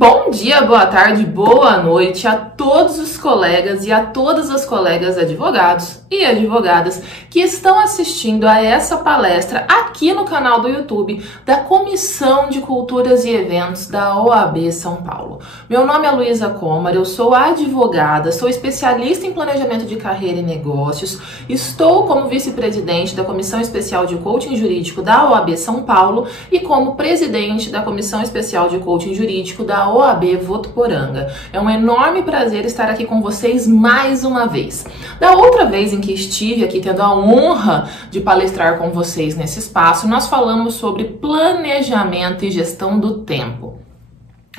Bom dia, boa tarde, boa noite a todos os colegas e a todas as colegas advogados e advogadas que estão assistindo a essa palestra aqui no canal do YouTube da Comissão de Culturas e Eventos da OAB São Paulo. Meu nome é Luísa Comar, eu sou advogada, sou especialista em planejamento de carreira e negócios, estou como vice-presidente da Comissão Especial de Coaching Jurídico da OAB São Paulo e como presidente da Comissão Especial de Coaching Jurídico da OAB Votuporanga. É um enorme prazer estar aqui com vocês mais uma vez. Da outra vez em que estive aqui tendo a honra de palestrar com vocês nesse espaço, nós falamos sobre planejamento e gestão do tempo.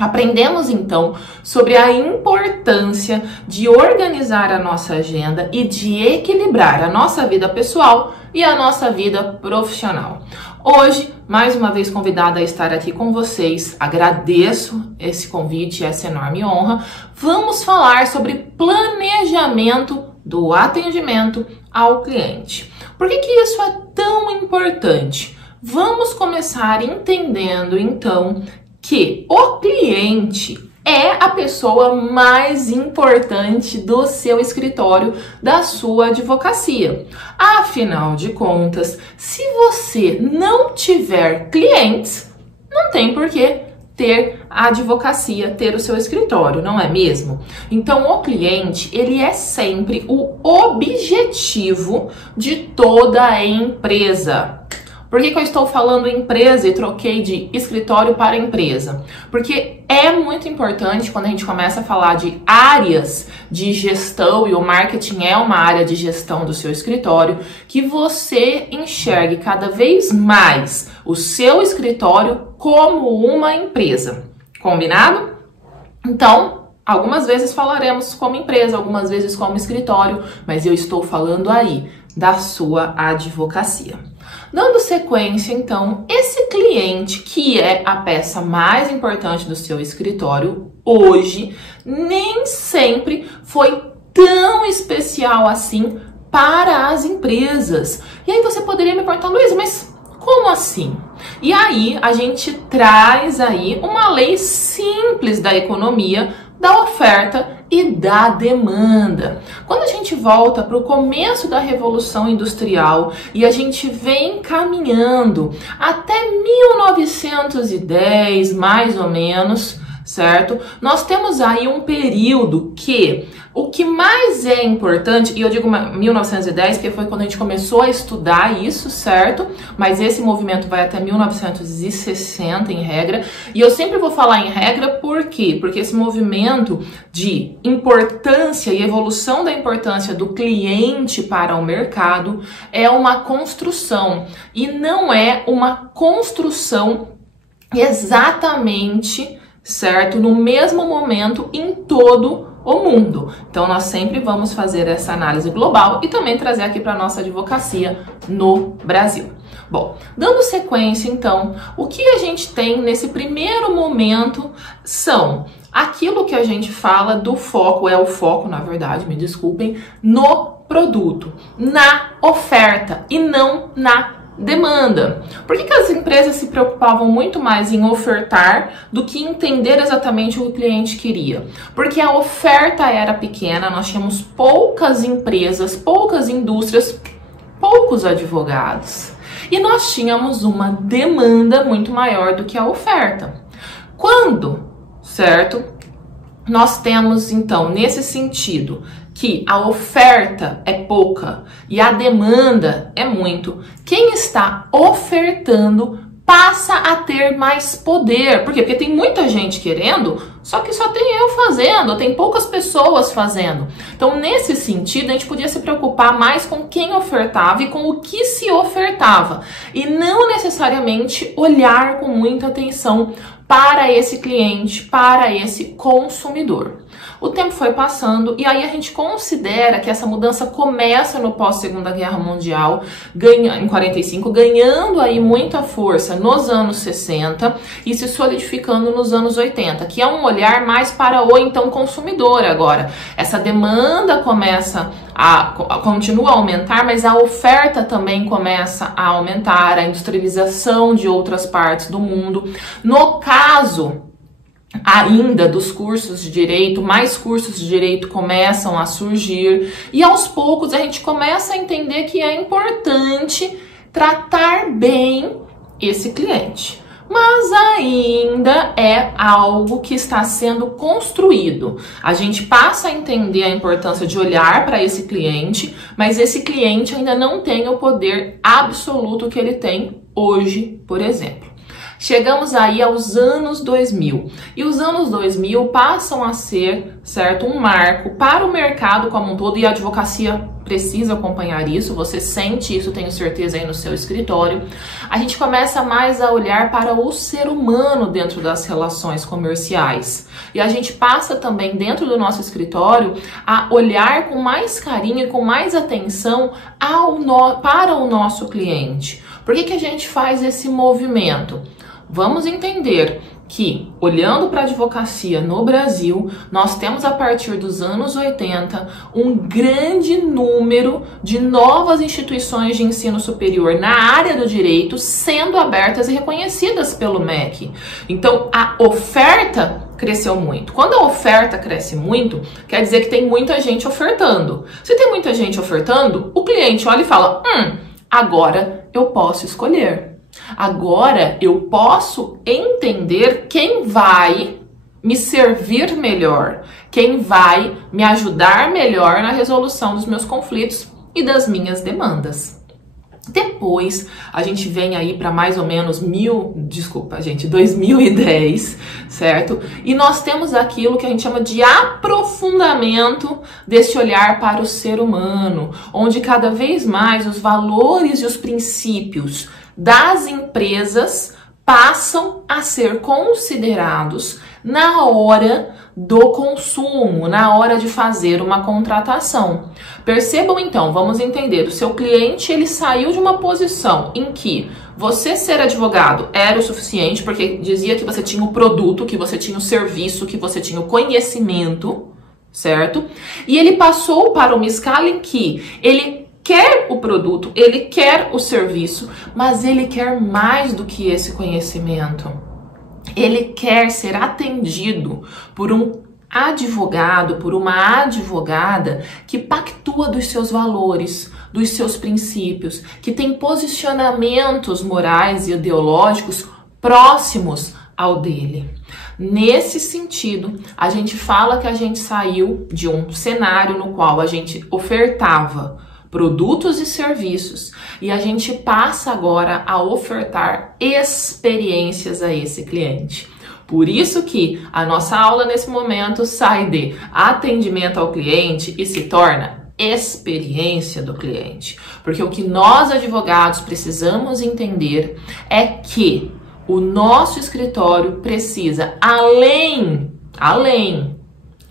Aprendemos então sobre a importância de organizar a nossa agenda e de equilibrar a nossa vida pessoal e a nossa vida profissional. Hoje, mais uma vez convidada a estar aqui com vocês, agradeço esse convite, essa enorme honra. Vamos falar sobre planejamento do atendimento ao cliente. Por que isso é tão importante? Vamos começar entendendo então que o cliente é a pessoa mais importante do seu escritório, da sua advocacia. Afinal de contas, se você não tiver clientes, não tem por que ter a advocacia, ter o seu escritório, não é mesmo? Então, o cliente, ele é sempre o objetivo de toda a empresa. Por que eu estou falando empresa e troquei de escritório para empresa? Porque é muito importante quando a gente começa a falar de áreas de gestão, e o marketing é uma área de gestão do seu escritório, que você enxergue cada vez mais o seu escritório como uma empresa. Combinado? Então, algumas vezes falaremos como empresa, algumas vezes como escritório, mas eu estou falando aí da sua advocacia. Dando sequência, então, esse cliente que é a peça mais importante do seu escritório hoje, nem sempre foi tão especial assim para as empresas. E aí você poderia me perguntar, Luísa, mas como assim? E aí a gente traz aí uma lei simples da economia, da oferta e da demanda. Quando a gente volta para o começo da Revolução Industrial e a gente vem caminhando até 1910, mais ou menos, certo? Nós temos aí um período que o que mais é importante, e eu digo 1910 porque foi quando a gente começou a estudar isso, certo? Mas esse movimento vai até 1960 em regra, e eu sempre vou falar em regra por quê? Porque esse movimento de importância e evolução da importância do cliente para o mercado é uma construção, e não é uma construção exatamente, certo? No mesmo momento em todo o mundo. Então, nós sempre vamos fazer essa análise global e também trazer aqui para a nossa advocacia no Brasil. Bom, dando sequência, então, o que a gente tem nesse primeiro momento são aquilo que a gente fala do foco, é o foco, na verdade, me desculpem, no produto, na oferta e não na demanda. Por que as empresas se preocupavam muito mais em ofertar do que entender exatamente o que o cliente queria? Porque a oferta era pequena, nós tínhamos poucas empresas, poucas indústrias, poucos advogados. E nós tínhamos uma demanda muito maior do que a oferta. Quando, certo? Nós temos, então, nesse sentido, que a oferta é pouca e a demanda é muito, quem está ofertando passa a ter mais poder. Por quê? Porque tem muita gente querendo, só que só tem eu fazendo, tem poucas pessoas fazendo. Então, nesse sentido, a gente podia se preocupar mais com quem ofertava e com o que se ofertava, e não necessariamente olhar com muita atenção para esse cliente, para esse consumidor. O tempo foi passando e aí a gente considera que essa mudança começa no pós-Segunda Guerra Mundial, em 45, ganhando aí muita força nos anos 60 e se solidificando nos anos 80, que é um olhar mais para o então consumidor agora. Essa demanda continua a aumentar, mas a oferta também começa a aumentar, a industrialização de outras partes do mundo. No caso ainda dos cursos de direito, mais cursos de direito começam a surgir e aos poucos a gente começa a entender que é importante tratar bem esse cliente. Mas ainda é algo que está sendo construído. A gente passa a entender a importância de olhar para esse cliente, mas esse cliente ainda não tem o poder absoluto que ele tem hoje, por exemplo. Chegamos aí aos anos 2000 e os anos 2000 passam a ser, certo, um marco para o mercado como um todo e a advocacia precisa acompanhar isso, você sente isso, tenho certeza, aí no seu escritório. A gente começa mais a olhar para o ser humano dentro das relações comerciais e a gente passa também dentro do nosso escritório a olhar com mais carinho e com mais atenção para o nosso cliente. Por que a gente faz esse movimento? Vamos entender que, olhando para a advocacia no Brasil, nós temos a partir dos anos 80 um grande número de novas instituições de ensino superior na área do direito sendo abertas e reconhecidas pelo MEC. Então, a oferta cresceu muito. Quando a oferta cresce muito, quer dizer que tem muita gente ofertando. Se tem muita gente ofertando, o cliente olha e fala, agora eu posso escolher. Agora eu posso entender quem vai me servir melhor, quem vai me ajudar melhor na resolução dos meus conflitos e das minhas demandas. Depois, a gente vem aí para mais ou menos 2010, certo? E nós temos aquilo que a gente chama de aprofundamento desse olhar para o ser humano, onde cada vez mais os valores e os princípios das empresas passam a ser considerados na hora do consumo, na hora de fazer uma contratação. Percebam então, vamos entender, o seu cliente ele saiu de uma posição em que você ser advogado era o suficiente, porque dizia que você tinha o produto, que você tinha o serviço, que você tinha o conhecimento, certo? E ele passou para uma escala em que ele quer o produto, ele quer o serviço, mas ele quer mais do que esse conhecimento. Ele quer ser atendido por um advogado, por uma advogada que pactua dos seus valores, dos seus princípios, que tem posicionamentos morais e ideológicos próximos ao dele. Nesse sentido, a gente fala que a gente saiu de um cenário no qual a gente ofertava produtos e serviços e a gente passa agora a ofertar experiências a esse cliente. Por isso que a nossa aula nesse momento sai de atendimento ao cliente e se torna experiência do cliente. Porque o que nós advogados precisamos entender é que o nosso escritório precisa, além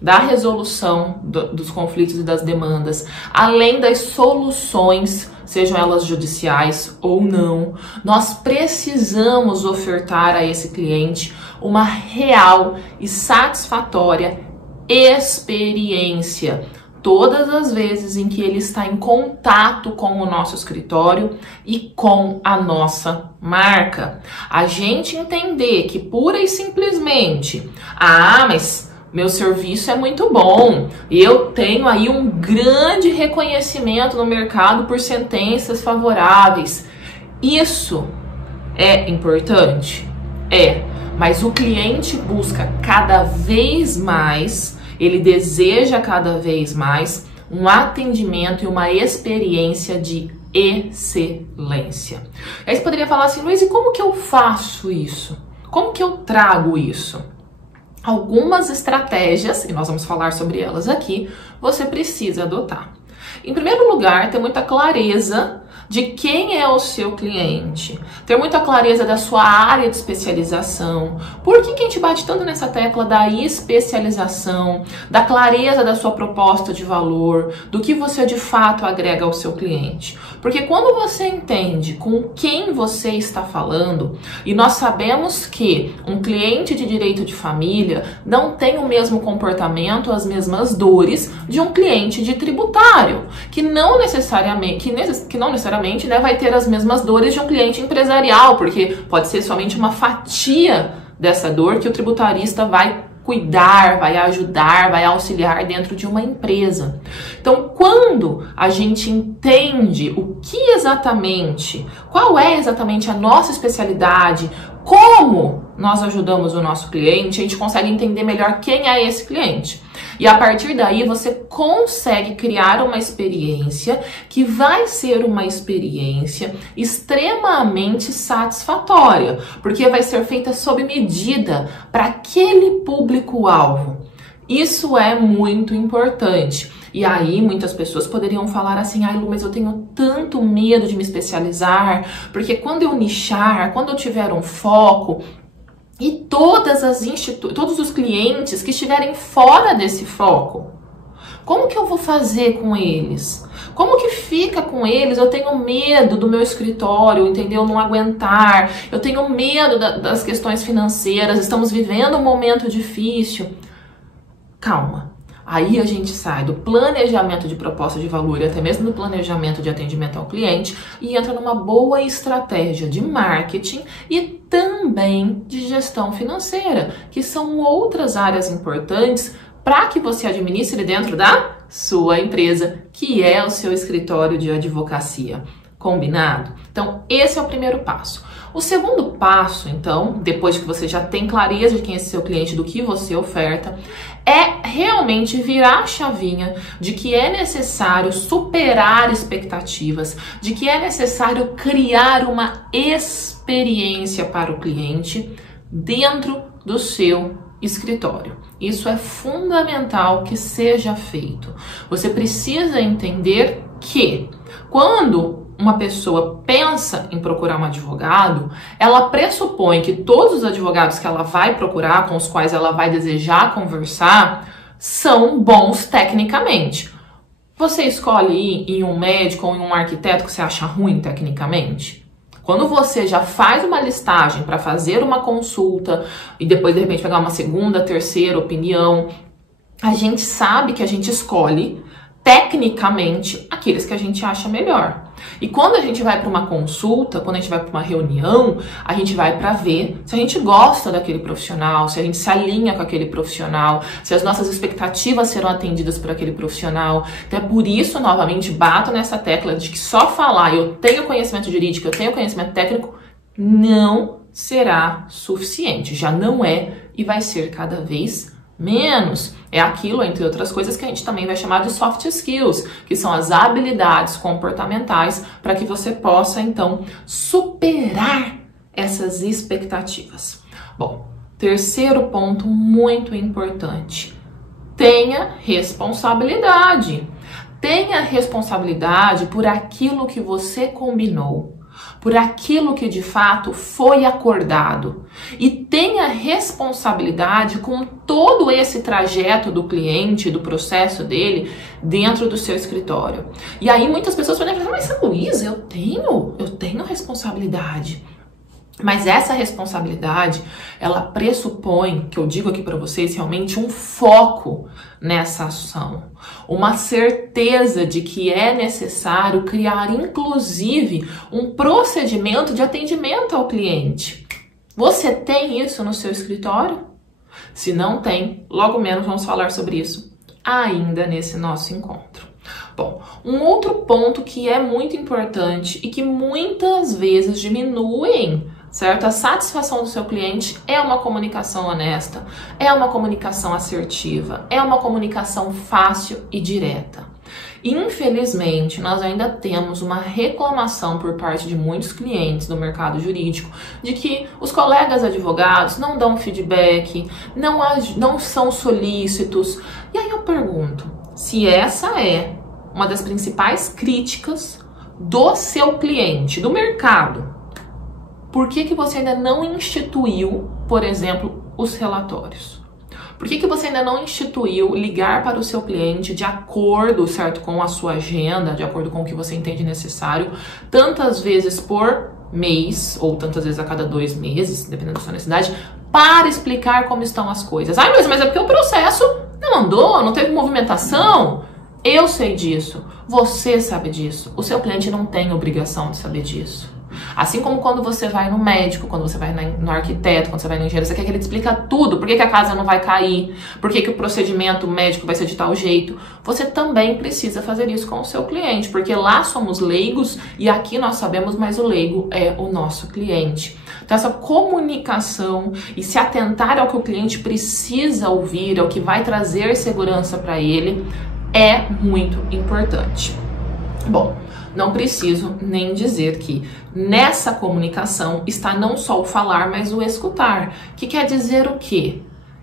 da resolução dos conflitos e das demandas, além das soluções, sejam elas judiciais ou não, nós precisamos ofertar a esse cliente uma real e satisfatória experiência todas as vezes em que ele está em contato com o nosso escritório e com a nossa marca. A gente entender que pura e simplesmente, mas meu serviço é muito bom, eu tenho aí um grande reconhecimento no mercado por sentenças favoráveis. Isso é importante? É, mas o cliente busca cada vez mais, ele deseja cada vez mais um atendimento e uma experiência de excelência. Aí você poderia falar assim, Luiz, e como que eu faço isso? Como que eu trago isso? Algumas estratégias, e nós vamos falar sobre elas aqui, você precisa adotar. Em primeiro lugar, ter muita clareza de quem é o seu cliente, ter muita clareza da sua área de especialização. Por que a gente bate tanto nessa tecla da especialização, da clareza da sua proposta de valor, do que você de fato agrega ao seu cliente? Porque quando você entende com quem você está falando, e nós sabemos que um cliente de direito de família não tem o mesmo comportamento, as mesmas dores de um cliente de tributário, que não necessariamente, vai ter as mesmas dores de um cliente empresarial, porque pode ser somente uma fatia dessa dor que o tributarista vai cuidar, vai ajudar, vai auxiliar dentro de uma empresa. Então, quando a gente entende o que exatamente, qual é exatamente a nossa especialidade, como nós ajudamos o nosso cliente, a gente consegue entender melhor quem é esse cliente. E a partir daí você consegue criar uma experiência que vai ser uma experiência extremamente satisfatória, porque vai ser feita sob medida para aquele público-alvo. Isso é muito importante. E aí muitas pessoas poderiam falar assim, ai Lu, mas eu tenho tanto medo de me especializar, porque quando eu nichar, quando eu tiver um foco, e todos os clientes que estiverem fora desse foco, como que eu vou fazer com eles? Como que fica com eles? Eu tenho medo do meu escritório, entendeu? Não aguentar. Eu tenho medo das questões financeiras. Estamos vivendo um momento difícil. Calma. Aí a gente sai do planejamento de proposta de valor e até mesmo do planejamento de atendimento ao cliente e entra numa boa estratégia de marketing e também de gestão financeira, que são outras áreas importantes para que você administre dentro da sua empresa, que é o seu escritório de advocacia. Combinado? Então, esse é o primeiro passo. O segundo passo, então, depois que você já tem clareza de quem é esse seu cliente, do que você oferta, é realmente virar a chavinha de que é necessário superar expectativas, de que é necessário criar uma experiência para o cliente dentro do seu escritório. Isso é fundamental que seja feito. Você precisa entender que quando uma pessoa pensa em procurar um advogado, ela pressupõe que todos os advogados que ela vai procurar, com os quais ela vai desejar conversar, são bons tecnicamente. Você escolhe ir em um médico ou em um arquiteto que você acha ruim tecnicamente? Quando você já faz uma listagem para fazer uma consulta e depois de repente pegar uma segunda, terceira opinião, a gente sabe que a gente escolhe tecnicamente aqueles que a gente acha melhor. E quando a gente vai para uma consulta, quando a gente vai para uma reunião, a gente vai para ver se a gente gosta daquele profissional, se a gente se alinha com aquele profissional, se as nossas expectativas serão atendidas por aquele profissional. Então é por isso, novamente, bato nessa tecla de que só falar eu tenho conhecimento jurídico, eu tenho conhecimento técnico, não será suficiente. Já não é e vai ser cada vez menos. É aquilo, entre outras coisas, que a gente também vai chamar de soft skills, que são as habilidades comportamentais para que você possa, então, superar essas expectativas. Bom, terceiro ponto muito importante. Tenha responsabilidade. Tenha responsabilidade por aquilo que você combinou, por aquilo que de fato foi acordado, e tenha responsabilidade com todo esse trajeto do cliente, do processo dele dentro do seu escritório. E aí muitas pessoas podem falar, mas Luísa, eu tenho responsabilidade. Mas essa responsabilidade, ela pressupõe, que eu digo aqui para vocês, realmente um foco nessa ação. Uma certeza de que é necessário criar, inclusive, um procedimento de atendimento ao cliente. Você tem isso no seu escritório? Se não tem, logo menos vamos falar sobre isso ainda nesse nosso encontro. Bom, um outro ponto que é muito importante e que muitas vezes diminuem, certo? A satisfação do seu cliente é uma comunicação honesta, é uma comunicação assertiva, é uma comunicação fácil e direta. Infelizmente, nós ainda temos uma reclamação por parte de muitos clientes do mercado jurídico de que os colegas advogados não dão feedback, não são solícitos. E aí eu pergunto, se essa é uma das principais críticas do seu cliente, do mercado, por que você ainda não instituiu, por exemplo, os relatórios? Por que você ainda não instituiu ligar para o seu cliente de acordo, certo, com a sua agenda, de acordo com o que você entende necessário, tantas vezes por mês, ou tantas vezes a cada 2 meses, dependendo da sua necessidade, para explicar como estão as coisas? Ai, mas é porque o processo não andou, não teve movimentação. Eu sei disso, você sabe disso, o seu cliente não tem obrigação de saber disso. Assim como quando você vai no médico, quando você vai no arquiteto, quando você vai no engenheiro, você quer que ele te explica tudo. Por que a casa não vai cair? Por que o procedimento médico vai ser de tal jeito? Você também precisa fazer isso com o seu cliente, porque lá somos leigos e aqui nós sabemos, mas o leigo é o nosso cliente. Então essa comunicação e se atentar ao que o cliente precisa ouvir, ao que vai trazer segurança para ele, é muito importante. Bom, não preciso nem dizer que nessa comunicação está não só o falar, mas o escutar, que quer dizer o quê?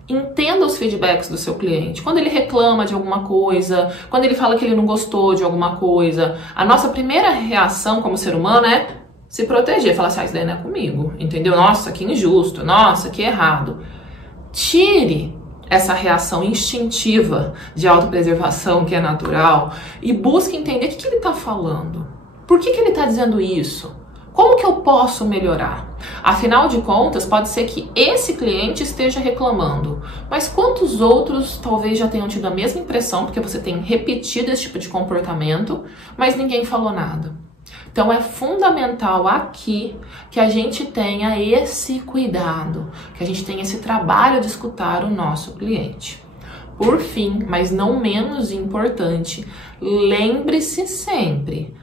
Entenda os feedbacks do seu cliente. Quando ele reclama de alguma coisa, quando ele fala que ele não gostou de alguma coisa, a nossa primeira reação como ser humano é se proteger, falar assim, isso daí não é comigo, entendeu? Nossa, que injusto, nossa, que errado. Tire essa reação instintiva de autopreservação que é natural e busque entender o que ele está falando. Por que ele está dizendo isso? Como que eu posso melhorar? Afinal de contas, pode ser que esse cliente esteja reclamando, mas quantos outros talvez já tenham tido a mesma impressão, porque você tem repetido esse tipo de comportamento, mas ninguém falou nada. Então é fundamental aqui que a gente tenha esse cuidado, que a gente tenha esse trabalho de escutar o nosso cliente. Por fim, mas não menos importante, lembre-se sempre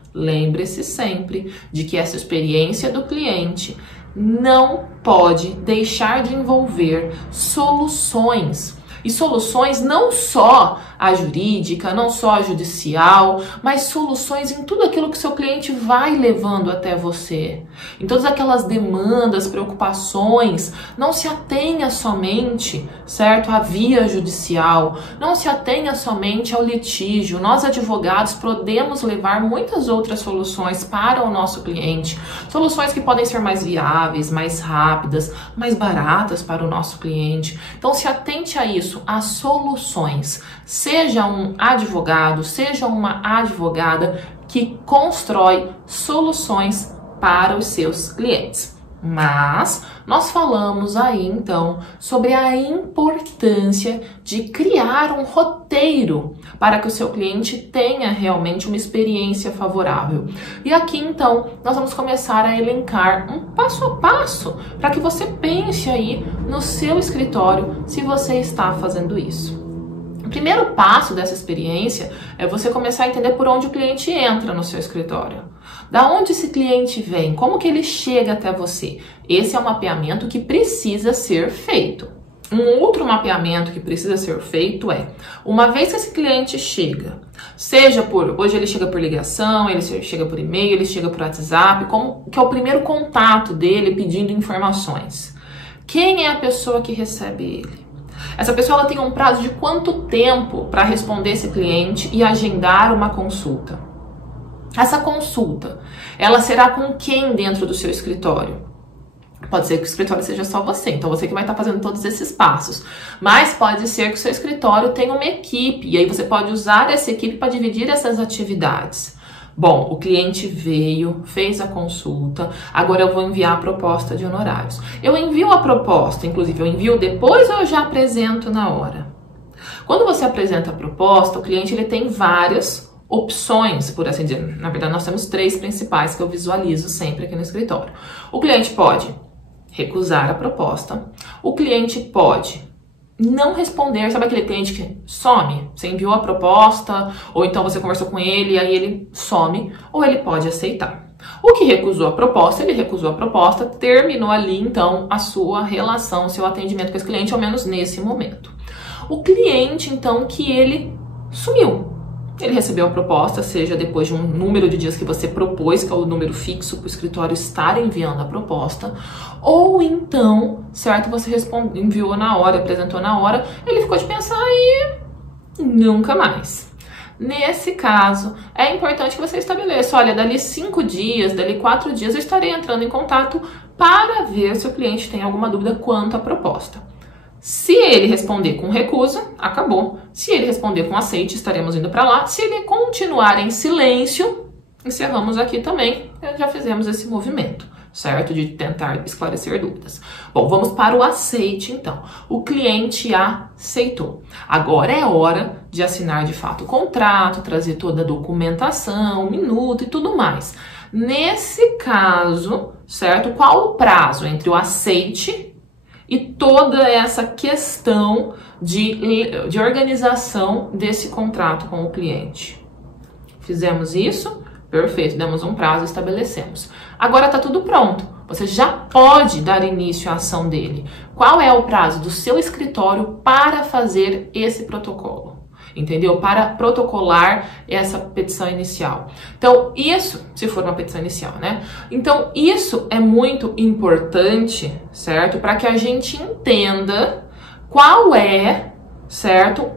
de que essa experiência do cliente não pode deixar de envolver soluções. E soluções não só a jurídica, não só a judicial, mas soluções em tudo aquilo que seu cliente vai levando até você. Em todas aquelas demandas, preocupações, não se atenha somente, certo, à via judicial, não se atenha somente ao litígio. Nós, advogados, podemos levar muitas outras soluções para o nosso cliente. Soluções que podem ser mais viáveis, mais rápidas, mais baratas para o nosso cliente. Então, se atente a isso, as soluções. Seja um advogado, seja uma advogada que constrói soluções para os seus clientes. Mas nós falamos aí então sobre a importância de criar um roteiro para que o seu cliente tenha realmente uma experiência favorável. E aqui então nós vamos começar a elencar um passo a passo para que você pense aí no seu escritório se você está fazendo isso. O primeiro passo dessa experiência é você começar a entender por onde o cliente entra no seu escritório. Da onde esse cliente vem? Como que ele chega até você? Esse é um mapeamento que precisa ser feito. Um outro mapeamento que precisa ser feito é, uma vez que esse cliente chega, hoje ele chega por ligação, ele chega por e-mail, ele chega por WhatsApp, como que é o primeiro contato dele pedindo informações? Quem é a pessoa que recebe ele? Essa pessoa ela tem um prazo de quanto tempo para responder esse cliente e agendar uma consulta? Essa consulta, ela será com quem dentro do seu escritório? Pode ser que o escritório seja só você, então você que vai estar fazendo todos esses passos. Mas pode ser que o seu escritório tenha uma equipe, e aí você pode usar essa equipe para dividir essas atividades. Bom, o cliente veio, fez a consulta, agora eu vou enviar a proposta de honorários. Eu envio a proposta, inclusive eu envio depois ou eu já apresento na hora? Quando você apresenta a proposta, o cliente ele tem várias opções, por assim dizer. Na verdade, nós temos 3 principais que eu visualizo sempre aqui no escritório. O cliente pode recusar a proposta, o cliente pode não responder, sabe aquele cliente que some? Você enviou a proposta, ou então você conversou com ele, aí ele some, ou ele pode aceitar. O que recusou a proposta, ele recusou a proposta, terminou ali então a sua relação, seu atendimento com esse cliente, ao menos nesse momento. O cliente então que ele sumiu. Ele recebeu a proposta, seja depois de um número de dias que você propôs, que é o número fixo para o escritório estar enviando a proposta, ou então, certo, você enviou na hora, apresentou na hora, ele ficou de pensar e nunca mais. Nesse caso, é importante que você estabeleça, olha, dali 5 dias, dali 4 dias, eu estarei entrando em contato para ver se o cliente tem alguma dúvida quanto à proposta. Se ele responder com recusa, acabou. Se ele responder com aceite, estaremos indo para lá. Se ele continuar em silêncio, encerramos aqui também. Já fizemos esse movimento, certo? De tentar esclarecer dúvidas. Bom, vamos para o aceite, então. O cliente aceitou. Agora é hora de assinar de fato o contrato, trazer toda a documentação, minuto e tudo mais. Nesse caso, certo? Qual o prazo entre o aceite e toda essa questão de organização desse contrato com o cliente? Fizemos isso? Perfeito, demos um prazo, estabelecemos. Agora está tudo pronto. Você já pode dar início à ação dele. Qual é o prazo do seu escritório para fazer esse protocolo? Entendeu? Para protocolar essa petição inicial. Então, isso, se for uma petição inicial, né? Então, isso é muito importante, certo? Para que a gente entenda qual é, certo,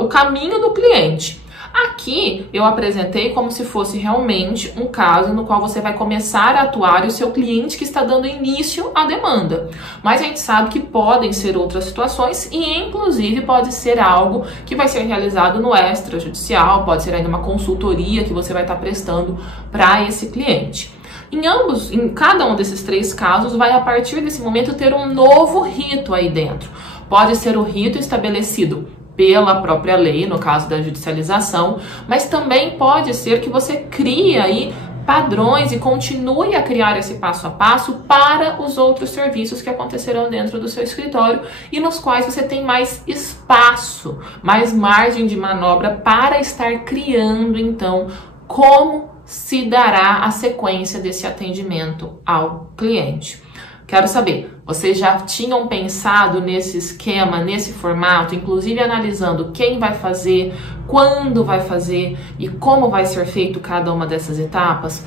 o caminho do cliente. Aqui eu apresentei como se fosse realmente um caso no qual você vai começar a atuar e o seu cliente que está dando início à demanda. Mas a gente sabe que podem ser outras situações e inclusive pode ser algo que vai ser realizado no extrajudicial, pode ser ainda uma consultoria que você vai estar prestando para esse cliente. Em cada um desses 3 casos, vai a partir desse momento ter um novo rito aí dentro. Pode ser o rito estabelecido pela própria lei, no caso da judicialização, mas também pode ser que você crie aí padrões e continue a criar esse passo a passo para os outros serviços que acontecerão dentro do seu escritório e nos quais você tem mais espaço, mais margem de manobra para estar criando, então, como se dará a sequência desse atendimento ao cliente. Quero saber, vocês já tinham pensado nesse esquema, nesse formato, inclusive analisando quem vai fazer, quando vai fazer e como vai ser feito cada uma dessas etapas?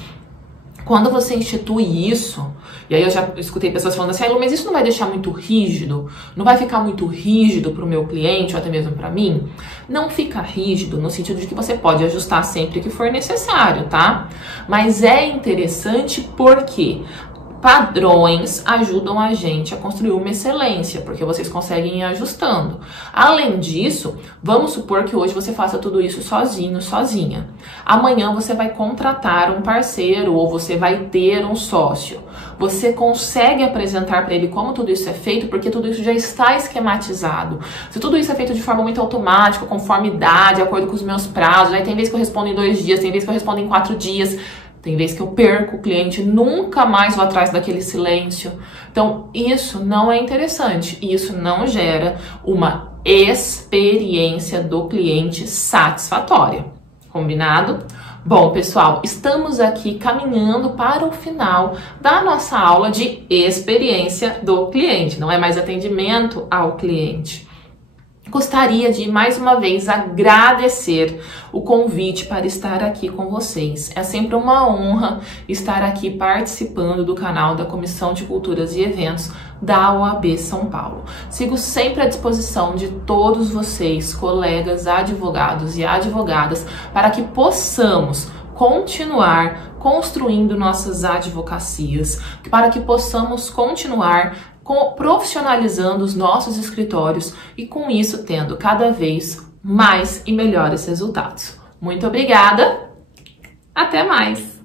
Quando você institui isso, e aí eu já escutei pessoas falando assim, mas isso não vai deixar muito rígido? Não vai ficar muito rígido para o meu cliente ou até mesmo para mim? Não fica rígido no sentido de que você pode ajustar sempre que for necessário, tá? Mas é interessante porque padrões ajudam a gente a construir uma excelência, porque vocês conseguem ir ajustando. Além disso, vamos supor que hoje você faça tudo isso sozinho, sozinha. Amanhã você vai contratar um parceiro ou você vai ter um sócio. Você consegue apresentar para ele como tudo isso é feito, porque tudo isso já está esquematizado. Se tudo isso é feito de forma muito automática, conformidade, de acordo com os meus prazos, aí tem vezes que eu respondo em 2 dias, tem vezes que eu respondo em 4 dias, tem vezes que eu perco o cliente, nunca mais vou atrás daquele silêncio. Então, isso não é interessante. Isso não gera uma experiência do cliente satisfatória. Combinado? Bom, pessoal, estamos aqui caminhando para o final da nossa aula de experiência do cliente. Não é mais atendimento ao cliente. Gostaria de, mais uma vez, agradecer o convite para estar aqui com vocês. É sempre uma honra estar aqui participando do canal da Comissão de Culturas e Eventos da OAB São Paulo. Sigo sempre à disposição de todos vocês, colegas, advogados e advogadas, para que possamos continuar construindo nossas advocacias, para que possamos continuar profissionalizando os nossos escritórios e com isso tendo cada vez mais e melhores resultados. Muito obrigada, até mais!